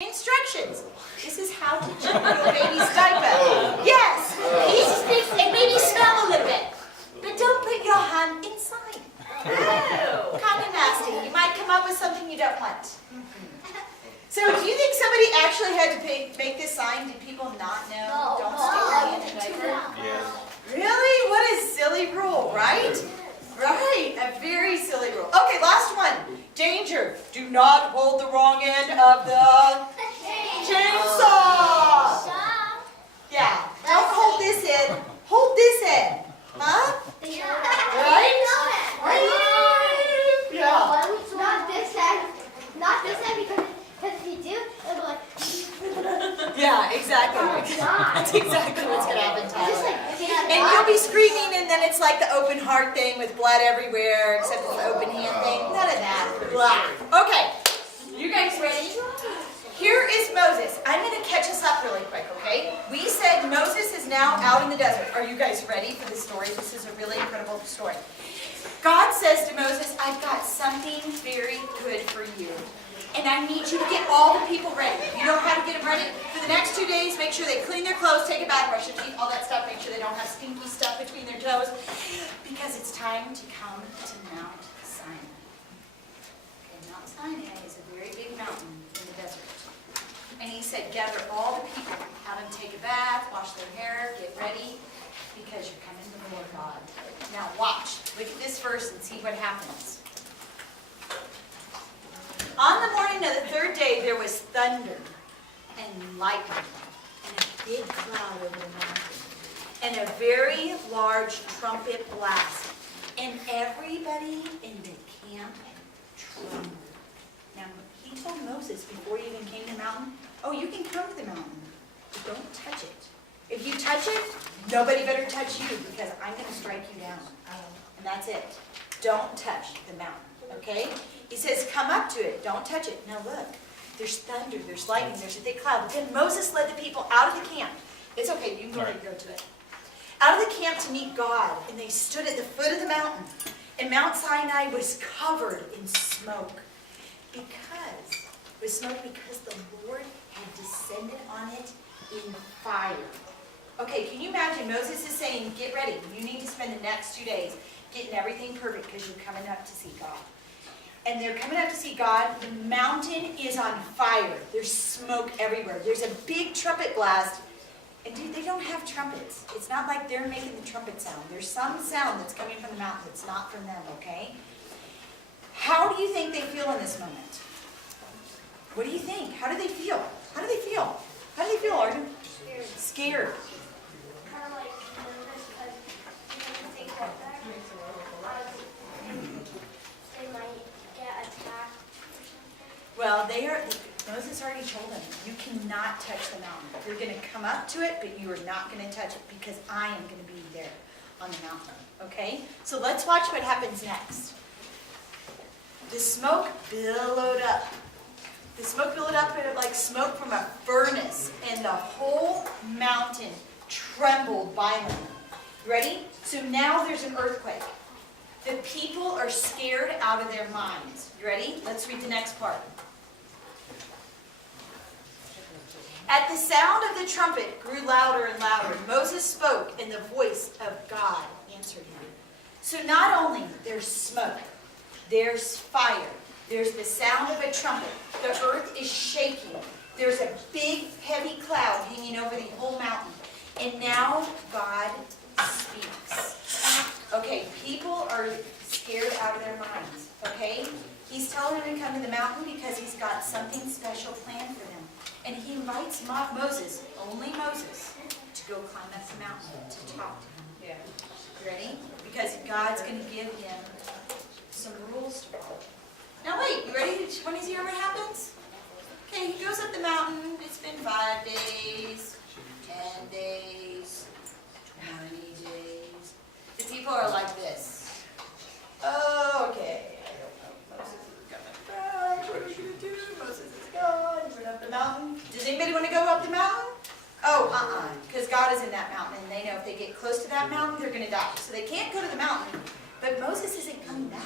Instructions. This is how to change your baby's diaper. Yes. It may smell a little bit, but don't put your hand inside. Oh, kind of nasty. You might come up with something you don't want. So, do you think somebody actually had to make this sign? Did people not know? Don't stick your hand in diaper. Yeah. Really? What a silly rule, right? Right. A very silly rule. Okay, last one. Danger. Do not hold the wrong end of the chainsaw. Yeah. Don't hold this end. Hold this end. Huh? Right? Yeah. Not this end because if you do, it'll be like. Yeah, exactly. That's exactly what's going to happen, Just Tyler. like, And you'll be screaming, and then it's like the open heart thing with blood everywhere, except it's the open hand thing. None of that. Blah. Okay. You guys ready? Here is Moses. I'm going to catch us up really quick, okay? We said Moses is now out in the desert. Are you guys ready for this story? This is a really incredible story. God says to Moses, I've got something very good for you. And I need you to get all the people ready. You know how to get them ready? For the next 2 days, make sure they clean their clothes, take a bath, brush their teeth, all that stuff. Make sure they don't have stinky stuff between their toes. Because it's time to come to Mount Sinai. And Mount Sinai is a very big mountain in the desert. And he said, gather all the people, have them take a bath, wash their hair, get ready, because you're coming before God. Now watch. Look at this verse and see what happens. On the morning of the third day, there was thunder and lightning and a big cloud over the mountain and a very large trumpet blast. And everybody in the camp trembled. Now, he told Moses before he even came to the mountain, oh, you can come to the mountain, but don't touch it. If you touch it, nobody better touch you because I'm going to strike you down. And that's it. Don't touch the mountain, okay? He says, come up to it. Don't touch it. Now look, there's thunder, there's lightning, there's a thick cloud. But then Moses led the people out of the camp. It's okay, you can go ahead and go to it. Out of the camp to meet God, and they stood at the foot of the mountain. And Mount Sinai was covered in smoke. Because the Lord had descended on it in fire. Okay, can you imagine? Moses is saying, get ready. You need to spend the next 2 days getting everything perfect because you're coming up to see God. And they're coming up to see God. The mountain is on fire. There's smoke everywhere. There's a big trumpet blast. And dude, they don't have trumpets. It's not like they're making the trumpet sound. There's some sound that's coming from the mountain that's not from them, okay? How do you think they feel in this moment? What do you think? How do they feel? How do they feel? How do they feel, Arden? Scared. Kind of like nervous because things like that. They might get attacked or something. Well, Moses already told them, you cannot touch the mountain. You're going to come up to it, but you are not going to touch it because I am going to be there on the mountain. Okay? So let's watch what happens next. The smoke billowed up. The smoke billowed up like smoke from a furnace, and the whole mountain trembled violently. Ready? So now there's an earthquake. The people are scared out of their minds. You ready? Let's read the next part. At the sound of the trumpet grew louder and louder. Moses spoke, and the voice of God answered him. So not only there's smoke, there's fire, there's the sound of a trumpet. The earth is shaking. There's a big, heavy cloud hanging over the whole mountain. And now God speaks. Okay, people are scared out of their minds, okay? He's telling them to come to the mountain because he's got something special planned for them. And he invites Moses, only Moses, to go climb up the mountain to talk to him. Yeah. You ready? Because God's going to give him some rules to follow. Now wait, you ready? Want to hear what happens? Okay, he goes up the mountain. It's been 5 days, 10 days, 20 days. The people are like this. Oh, okay. I don't know. Moses is coming back. What are we going to do? Moses is gone. He went up the mountain. Does anybody want to go up the mountain? Oh, because God is in that mountain, and they know if they get close to that mountain, they're going to die. So they can't go to the mountain. But Moses isn't coming back.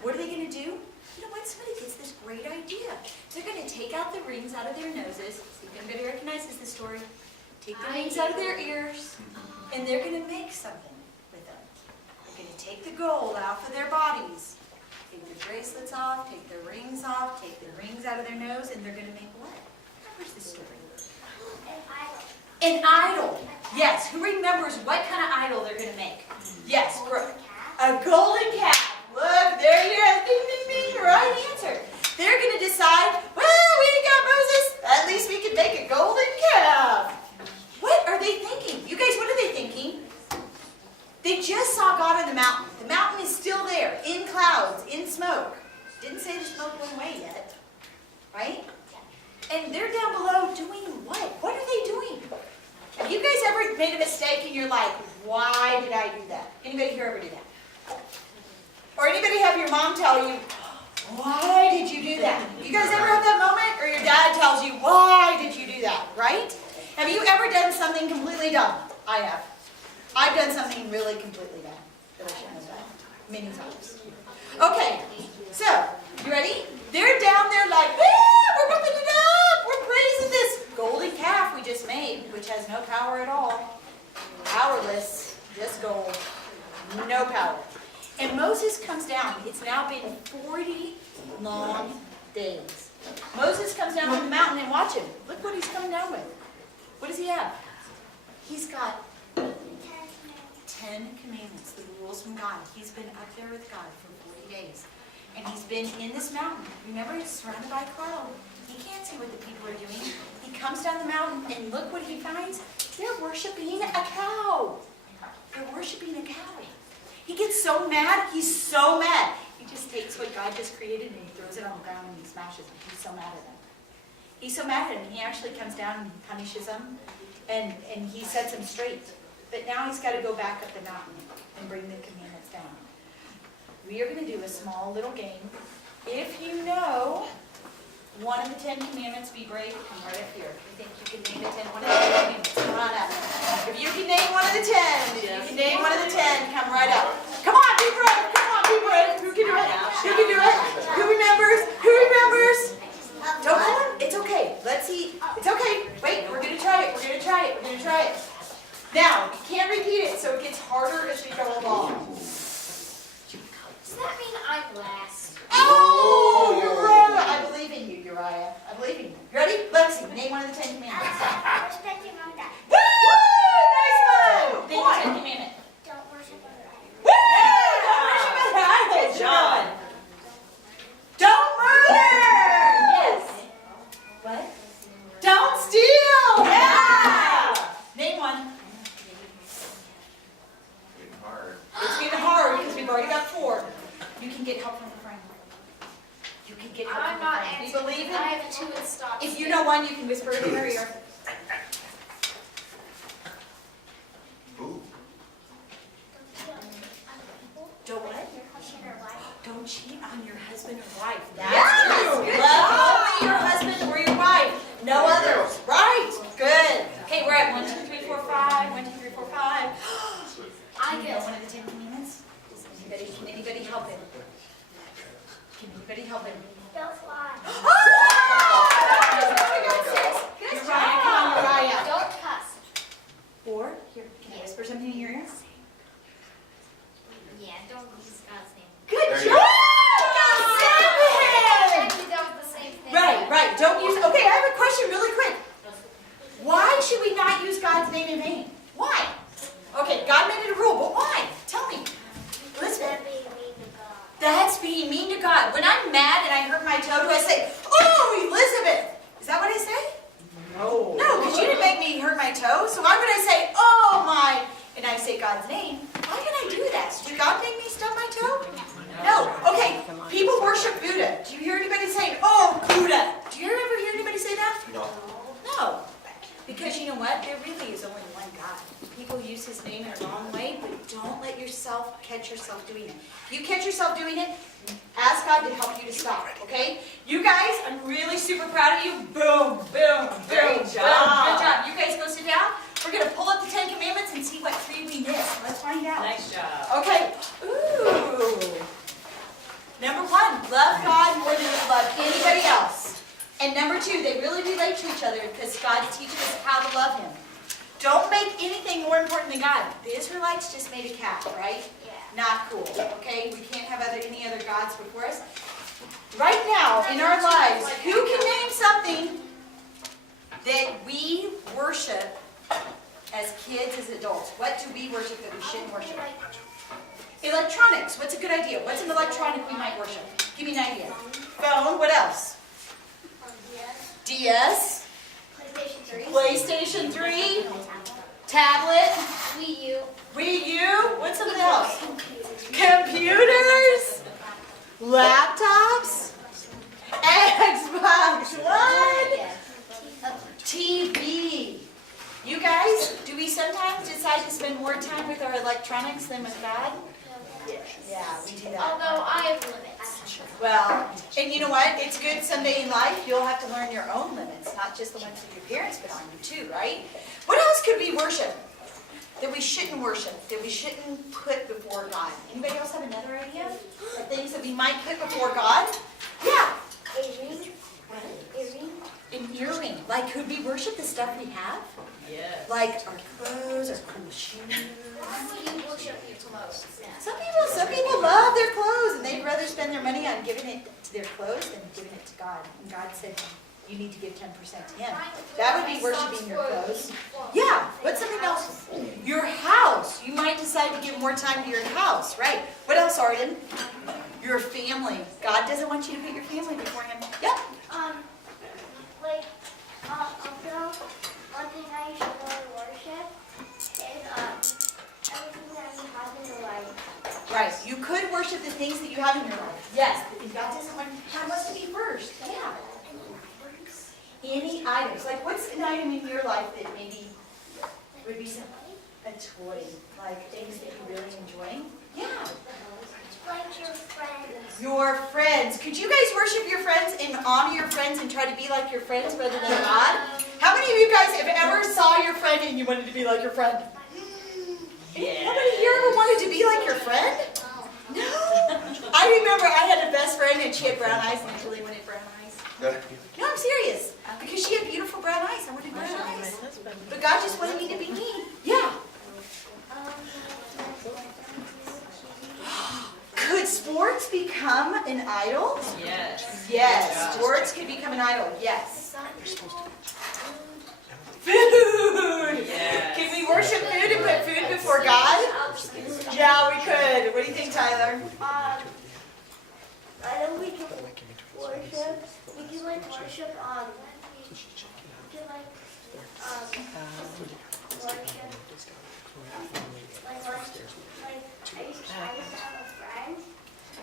What are they going to do? you know what? Somebody gets this great idea. They're going to take out the rings out of their noses. See if anybody recognizes this story. Take the rings out of their ears, and they're going to make something with them. They're going to take the gold off of their bodies. Take their bracelets off, take their rings off, take the rings out of their nose, and they're going to make what? Where's this story? An idol. Yes. Who remembers what kind of idol they're going to make? Yes, Brooke. A golden calf. Look, there you are. Ding, ding, ding. Right answer. They're going to decide, well, we got Moses. At least we can make a golden calf. What are they thinking? You guys, what are they thinking? They just saw God on the mountain. The mountain is still there, in clouds, in smoke. Didn't say the smoke went away yet, right? And they're down below doing what? What are they doing? Have you guys ever made a mistake and you're like, why did I do that? Anybody here ever do that? Or anybody have your mom tell you, why did you do that? You guys ever have that moment? Or your dad tells you, why did you do that? Right? Have you ever done something completely dumb? I have. I've done something really completely dumb that I shouldn't have done. Many times. Okay, so, you ready? They're down there like, we're whipping it up. We're praising this golden calf we just made, which has no power at all. Powerless, just gold. No power. And Moses comes down. It's now been 40 long days. Moses comes down from the mountain and watch him. Look what he's coming down with. What does he have? He's got 10 commandments, the rules from God. He's been up there with God for 40 days. And he's been in this mountain. Remember, he's surrounded by a cloud. He can't see what the people are doing. He comes down the mountain and look what he finds. They're worshiping a cow. They're worshiping a cow. He gets so mad. He's so mad. He just takes what God just created and he throws it on the ground and he smashes it. He's so mad at them. He's so mad at him. He actually comes down and punishes them. And he sets them straight. But now he's got to go back up the mountain and bring the commandments down. We are going to do a small little game. If you know one of the 10 commandments, be brave, come right up here. If you think you can name one of the 10 commandments, come on up. If you can name one of the 10, if you can name one of the 10, come right up. Come on, be brave. Come on, be brave. Who can do it? Who can do it? Who remembers? Who remembers? Don't call him. It's okay. Let's see. It's okay. Wait, we're going to try it. We're going to try it. We're going to try it. Now, you can't repeat it, so it gets harder as we go along. Does that mean I'm last? Oh, Uriah! I believe in you, Uriah. I believe in you. You ready? Lexi, name one of the 10 commandments. Respect your mom and dad. Woo! Nice one! Name the 10 commandment. Don't worship other idols. Woo! Don't worship other idols. Good job. Don't murder! Yes. What? Don't steal! Yeah! Name one. It's getting hard because we've already got 4. You can get help from a friend. You can get help I'm from a not friend. You answering. believe I it? have 2 and stop. If you know one, you can whisper it in her ear. Ooh. Don't what? Husband or wife. Don't cheat on your husband or wife. Yes! That's true. Good Love job. only your husband or your wife. No others. Right. Good. Okay, we're at 1, 2, 3, 4, 5. 1, 2, 3, 4, 5. I Do you know guess. one of the 10 commandments? Can anybody help him? Can anybody help him? Don't lie. Oh! We got 6. Good Uriah, come on, Uriah. Don't cuss. 4. Here, can I whisper something in your ear? Yeah, don't use God's name. Good There you job! go. Got 7! Actually, that was the same thing. Right. Don't use. Okay, I have a question really quick. Why should we not use God's name in vain? Why? Okay, God made it a rule, but why? Tell me. Elizabeth. That being mean to God. That's being mean to God. When I'm mad and I hurt my toe, do I say, "Oh, Elizabeth"? Is that what I say? No. No, because you didn't make me hurt my toe. So why would I say, "Oh my"? And I say God's name. Why can I do that? Did God make me stub my toe? No. Okay. People worship Buddha. Do you hear anybody saying, "Oh, Buddha"? Do you ever hear anybody say that? No. No. Because you know what? There really is only one God. People use his name in a wrong way, but don't let yourself catch yourself doing it. If you catch yourself doing it, ask God to help you to stop, okay? You guys, I'm really super proud of you. Boom, boom, boom, Great boom. job. Good job. You guys go sit down. We're going to pull up the 10 commandments and see what 3 we missed. Let's find out. Nice job. Okay. Ooh. Number 1, love God more than you love anybody else. And number 2, they really relate to each other because God teaches us how to love Him. Don't make anything more important than God. The Israelites just made a calf, right? Yeah. Not cool, okay? We can't have any other gods before us. Right now, in our lives, who can name something that we worship as kids, as adults? What do we worship that we shouldn't worship? Electronics. What's a good idea? What's an electronic we might worship? Give me an idea. Phone. What else? DS. PlayStation 3. PlayStation 3. Tablet. Wii U. Wii U. What's something else? Computers. Laptops. Xbox One. TV. You guys, do we sometimes decide to spend more time with our electronics than with God? Yeah, we do that. Although I have limits. Well, and you know what? It's good someday in life you'll have to learn your own limits, not just the ones that your parents put on you too, right? What else could we worship that we shouldn't worship, that we shouldn't put before God? Anybody else have another idea of things that we might put before God? Yeah. Earring. Earring. An earring. Like, could we worship the stuff we have? Yes. Like our clothes, our cool shoes. You worship your clothes. Some people love their clothes and they'd rather spend their money on giving it to their clothes than giving it to God. And God said, you need to give 10% to Him. That would be worshiping your clothes. Yeah. What's something else? Your house. You might decide to give more time to your house, right? What else, Arden? Your family. God doesn't want you to put your family before Him. Yep. Also, one thing I should really worship is everything that we have in the life. Right. You could worship the things that you have in your life. Yes. But God doesn't want God wants to be first. Yeah. Any items. Like, what's an item in your life that maybe would be a toy? Like things that you really enjoy? Yeah. Like your friends. Your friends. Could you guys worship your friends and honor your friends and try to be like your friends rather than God? How many of you guys have ever saw your friend and you wanted to be like your friend? Yeah. Nobody here ever wanted to be like your friend? No. I remember I had a best friend and she had brown eyes and I really wanted brown eyes. No, I'm serious. Because she had beautiful brown eyes. I wanted brown eyes. But God just wanted me to be me. Yeah. Could sports become an idol? Yes. Yes. Sports could become an idol. Yes. Food. Yes. Can we worship food and put food before God? Yeah, we could. What do you think, Tyler? I know we can worship. We can worship. Worship. I used to have a friend,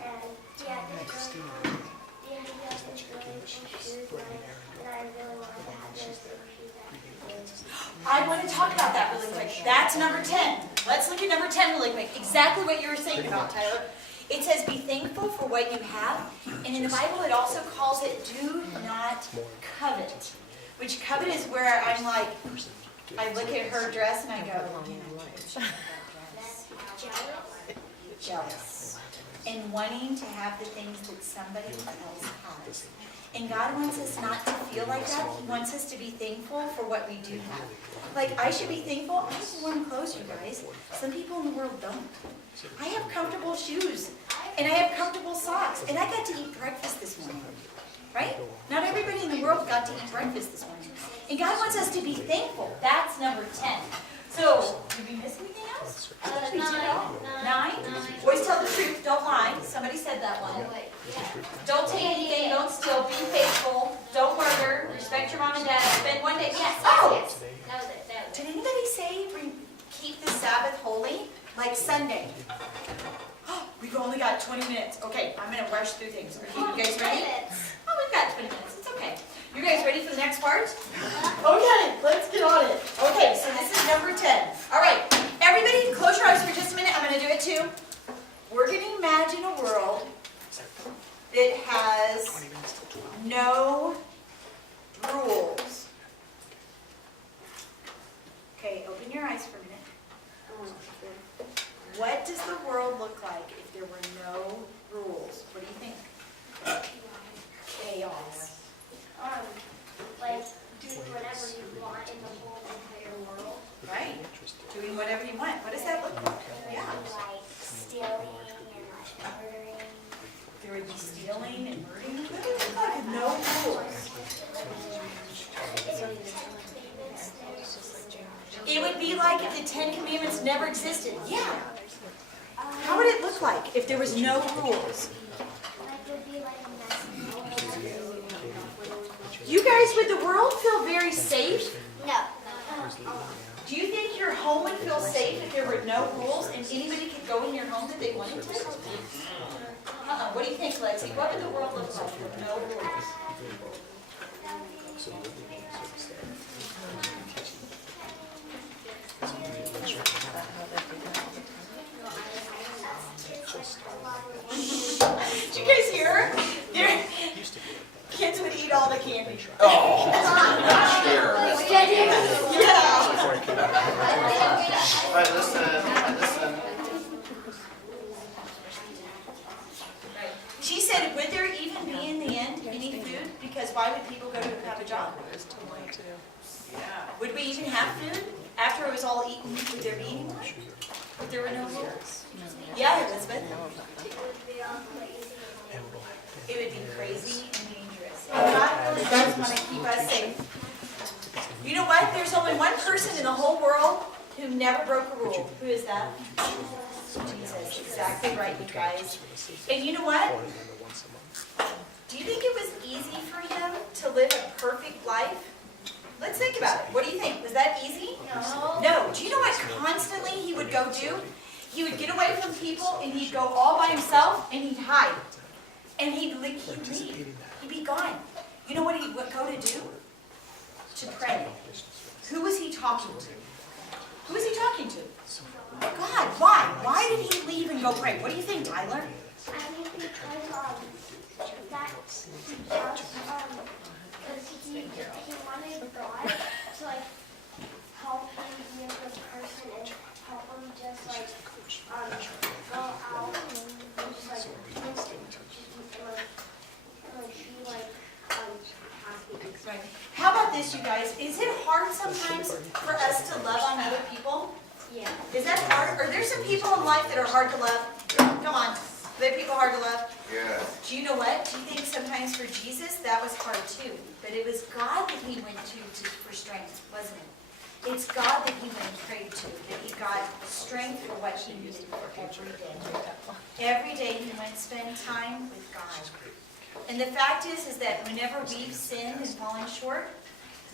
and he had this really cool shoes, and I really wanted to have those shoes. I want to talk about that really quick. That's number 10. Let's look at number 10 really quick. Exactly what you were saying about, Tyler. It says be thankful for what you have. And in the Bible, it also calls it do not covet. Which covet is where I'm like, I look at her dress and I go, jealous. And wanting to have the things that somebody else has. And God wants us not to feel like that. He wants us to be thankful for what we do have. Like, I should be thankful. I have warm clothes, you guys. Some people in the world don't. I have comfortable shoes. And I have comfortable socks. And I got to eat breakfast this morning. Right? Not everybody in the world got to eat breakfast this morning. And God wants us to be thankful. That's number 10. So, did we miss anything else? 9? Always tell the truth, don't lie. Somebody said that one. Don't take anything, don't steal, be faithful, don't murder, respect your mom and dad, spend one day. Yes. Oh! That was it. Did anybody say keep the Sabbath holy? Like Sunday. We've only got 20 minutes. Okay, I'm going to rush through things. Are you guys ready? Oh, we've got 20 minutes. It's okay. You guys ready for the next part? Okay, let's get on it. Okay, so this is number 10. All right, everybody close your eyes for just a minute. I'm going to do it too. We're going to imagine a world that has no rules. Okay, open your eyes for a minute. What what does the world look like if there were no rules? What do you think? Chaos. Like doing whatever you want in the whole entire world. Right. Doing whatever you want. What does that look like? Yeah. Like stealing and like murdering. There would be stealing and murdering. What does it look like with no rules? It would be like if the Ten Commandments never existed. Yeah. How would it look like if there was no rules? Like would be like a mess. You guys, would the world feel very safe? No. Do you think your home would feel safe if there were no rules and anybody could go in your home that they wanted to? What do you think, Lexi? What would the world look like with no rules? Did you guys hear her? Your kids would eat all the candy. Oh, share. Yeah. I listen. She said, would there even be in the end any food? Because why would people go to have a job? Yeah. Would we even have food after it was all eaten? Would there be any more? If there were no rules? Yeah, Elizabeth. It would be crazy and dangerous. And God really does want to keep us safe. You know what? There's only one person in the whole world who never broke a rule. Who is that? Jesus. Exactly right, you guys. And you know what? Do you think it was easy for him to live a perfect life? Let's think about it. What do you think? Was that easy? No. No. Do you know what constantly he would go do? He would get away from people and he'd go all by himself and he'd hide. And he'd leave. He'd be gone. You know what he would go to do? To pray. Who was he talking to? Who was he talking to? God. Why? Why did he leave and go pray? What do you think, Tyler? I think because he wanted God to like help him be a good person and help him just like go out and just like be like happy. Right. How about this, you guys? Is it hard sometimes for us to love on other people? Yeah. Is that hard? Are there some people in life that are hard to love? Come on. Are there people hard to love? Yeah. Do you know what? Do you think sometimes for Jesus that was hard too? But it was God that he went to for strength, wasn't it? It's God that he went and prayed to, that he got strength for what he needed for every day. Every day he went and spent time with God. And the fact is that whenever we've sinned and fallen short,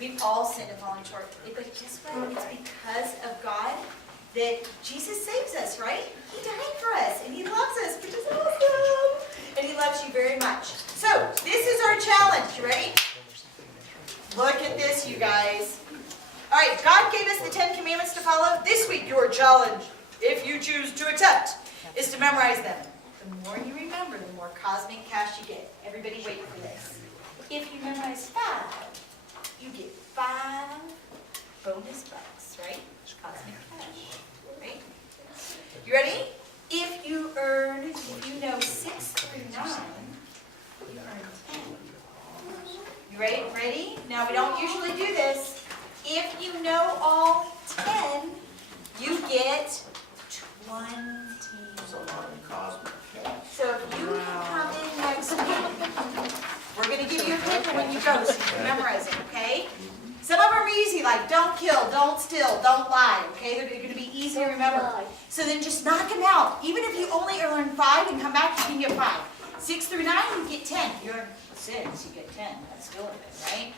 we've all sinned and fallen short. But guess what? It's because of God that Jesus saves us, right? He died for us, and he loves us, which is awesome. And he loves you very much. So, this is our challenge. You ready? Look at this, you guys. All right, God gave us the 10 Commandments to follow. This week, your challenge, if you choose to accept, is to memorize them. The more you remember, the more cosmic cash you get. Everybody wait for this. If you memorize 5, you get 5 bonus bucks, right? Cosmic cash, right? You ready? If you know 6 through 9, you earn 10. You ready? Ready? Now, we don't usually do this. If you know all 10, you get 20. So if you can come in next week, we're going to give you a paper when you go so you can memorize it, okay? Some of them are easy, like don't kill, don't steal, don't lie, okay? They're going to be easy to remember. So then just knock them out. Even if you only learn 5 and come back, you can get 5. 6 through 9, you get 10. If you learn 6, you get 10. That's still a bit, right?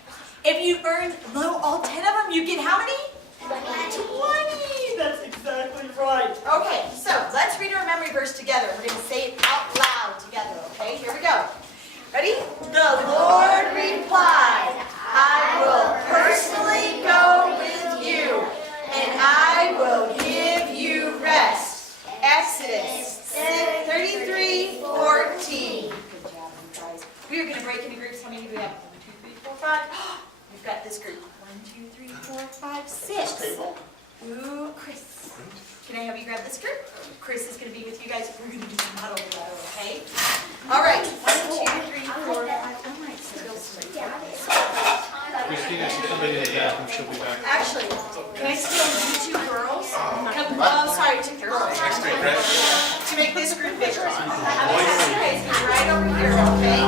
If you know all 10 of them, you get how many? 20. That's exactly right. Okay, so let's read our memory verse together. We're going to say it out loud together, okay? Here we go. Ready? The Lord replied, I will personally go with you, and I will give you rest. Exodus 33:14. Good job, you guys. We are going to break into groups. How many do we have? 1, 2, 3, 4, 5. We've got this group. 1, 2, 3, 4, 5, 6. Ooh, Chris. Can I have you grab this group? Chris is going to be with you guys. We're going to do some huddle together, okay? All right. 1, 2, 3, 4, 5. All right. Still sweet. Christina, she's somebody in the bathroom, she'll be back. Actually, can I steal you two girls? Come, oh, sorry, two girls. To make this group bigger. I'm going to have you guys be right over here, okay?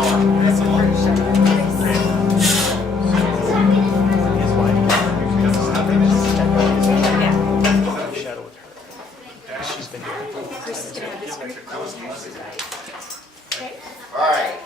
Shadow with her. She's been here. Chris is going to have this group. Okay? All right.